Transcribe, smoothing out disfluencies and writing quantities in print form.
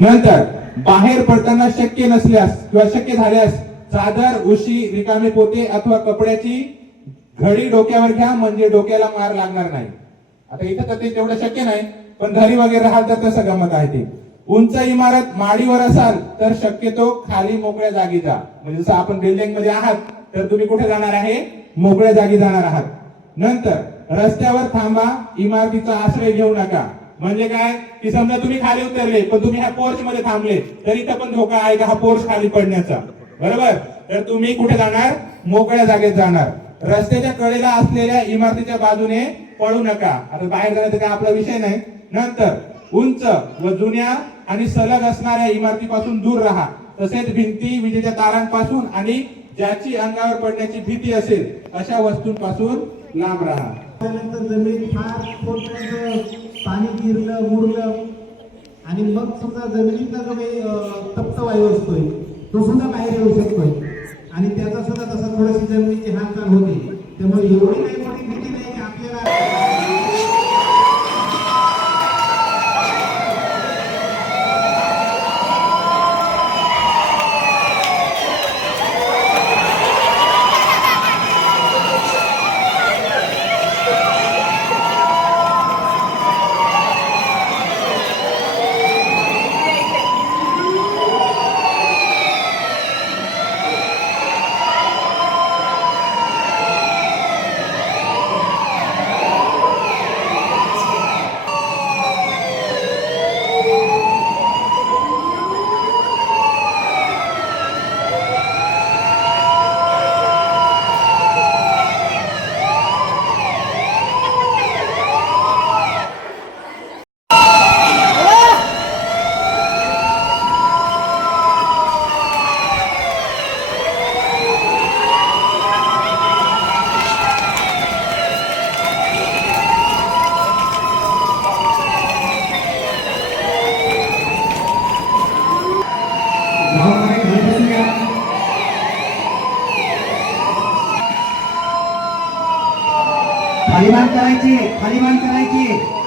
नंतर बाहेर पडताना शक्य नसल्यास किंवा शक्य झाल्यास चादर, उशी, रिकामे पोते अथवा कपड्याची घडी डोक्यावर घ्या, म्हणजे डोक्याला मार लागणार नाही. आता इथं तर ते तेवढं शक्य नाही, पण घरी वगैरे राहाल तर तसं गमत आहे ते. उंच इमारत माडीवर असाल तर शक्यतो खाली मोकळ्या जागी जा. म्हणजे जसं आपण बिल्डिंग मध्ये आहात तर तुम्ही कुठे जाणार आहे? मोकळ्या जागी जाणार आहात. नंतर रस्त्यावर थांबा, इमारतीचा आश्रय घेऊ नका. म्हणजे काय की समजा तुम्ही खाली उतरले पण तुम्ही ह्या पोर्च मध्ये थांबले तर इथं पण धोका आहे का हा पोर्च खाली पडण्याचा, बरोबर? तर तुम्ही कुठे जाणार? मोकळ्या जागेत जाणार. रस्त्याच्या कडेला असलेल्या इमारतीच्या बाजूने पळू नका. आता बाहेर जाण्याचा काय आपला विषय नाही. नंतर उंच व जुन्या आणि सलग असणाऱ्या इमारतीपासून दूर राहा. तसेच भिंती, विजेच्या तारांपासून आणि ज्याची अंगावर पडण्याची भीती असेल अशा वस्तूंपासून लांब राहा. जमीन फार पाणी गिरलं मुरलं आणि मग सुद्धा जमिनीतला जो काही तप्त वायू असतोय तो सुद्धा बाहेर येऊ शकतोय आणि त्याचा सुद्धा तसा थोडीशी जमिनीची हालचाल होते. त्यामुळे एवढी काही मोठी भीती नाही की आपल्याला खालीमान करायची, खालीमान करायची.